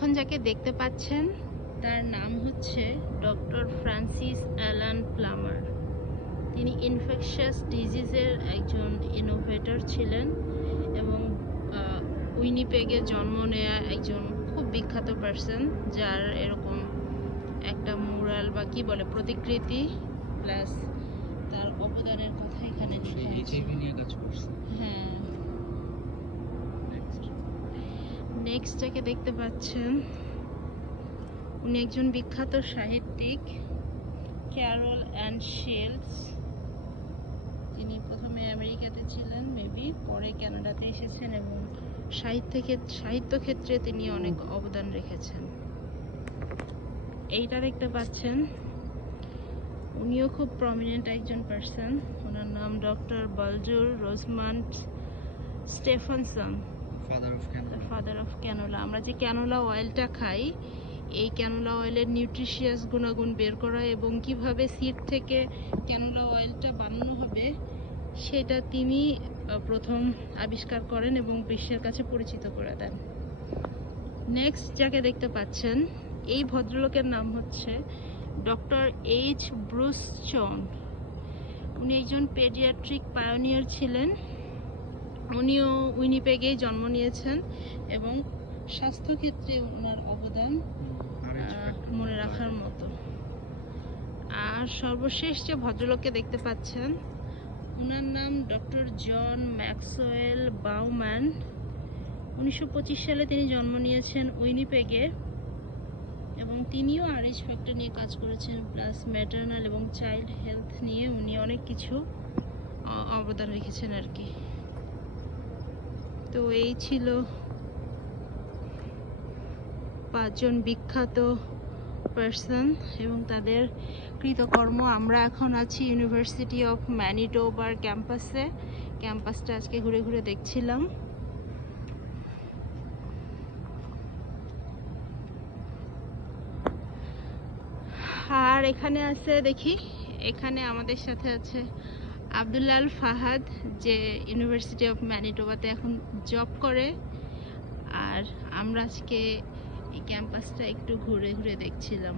এখন যাকে দেখতে পাচ্ছেন তার নাম হচ্ছে ডক্টর ফ্রান্সিস অ্যালান প্লামার। তিনি ইনফেকশাস ডিজিজের একজন ইনোভেটর ছিলেন এবং উইনিপেগে জন্ম নেওয়া একজন খুব বিখ্যাত পার্সন, যার এরকম একটা মুরাল বা কি বলে প্রতিকৃতি প্লাস তার অবদানের কথা এখানে লেখা আছে। হ্যাঁ, নেক্সট যাকে দেখতে পাচ্ছেন উনি একজন বিখ্যাত সাহিত্যিক, ক্যারল অ্যান শেলস। তিনি প্রথমে আমেরিকাতে ছিলেন, মেবি পরে কানাডাতে এসেছেন এবং সাহিত্য ক্ষেত্রে তিনি অনেক অবদান রেখেছেন। এইটা দেখতে পাচ্ছেন, উনিও খুব প্রমিনেন্ট একজন পার্সন। ওনার নাম ডক্টর বালজুর রোজমান্ড স্টেফানসন, ফাদার অফ ক্যানোলা। আমরা যে ক্যানোলা অয়েলটা খাই, এই ক্যানোলা অয়েলের নিউট্রিশিয়াস গুণাগুণ বের করা এবং কিভাবে সিড থেকে ক্যানোলা অয়েলটা বানানো হবে সেটা তিনি প্রথম আবিষ্কার করেন এবং বিশ্বের কাছে পরিচিত করে দেন। নেক্সট যাকে দেখতে পাচ্ছেন, এই ভদ্রলোকের নাম হচ্ছে ডক্টর এইচ ব্রুস জন। উনি একজন পেডিয়াট্রিক পায়োনিয়ার ছিলেন। উনিও উইনিপেগেই জন্ম নিয়েছেন এবং স্বাস্থ্যক্ষেত্রে ওনার অবদান মনে রাখার মতো। আর সর্বশেষ যে ভদ্রলোককে দেখতে পাচ্ছেন ওনার নাম ডক্টর জন ম্যাক্সওয়েল বাউম্যান। 1925 সালে তিনি জন্ম নিয়েছেন উইনিপেগে এবং তিনিও আরএইচ ফ্যাক্টর নিয়ে কাজ করেছেন, প্লাস ম্যাটারনাল এবং চাইল্ড হেলথ নিয়ে উনি অনেক কিছু অবদান রেখেছেন আর কি। তো এই ছিল 5 জন বিখ্যাত পার্সন এবং তাদের কৃতকর্ম। আমরা এখন আছি ইউনিভার্সিটি অফ ম্যানিটোবার ক্যাম্পাসে। ক্যাম্পাসটা আজকে ঘুরে ঘুরে দেখছিলাম। আর এখানে আছে, দেখি এখানে আমাদের সাথে আছে আব্দুল্লাহ আল ফাহাদ, যে ইউনিভার্সিটি অফ ম্যানিটোবাতে এখন জব করে। আর আমরা আজকে এই ক্যাম্পাসটা একটু ঘুরে ঘুরে দেখছিলাম।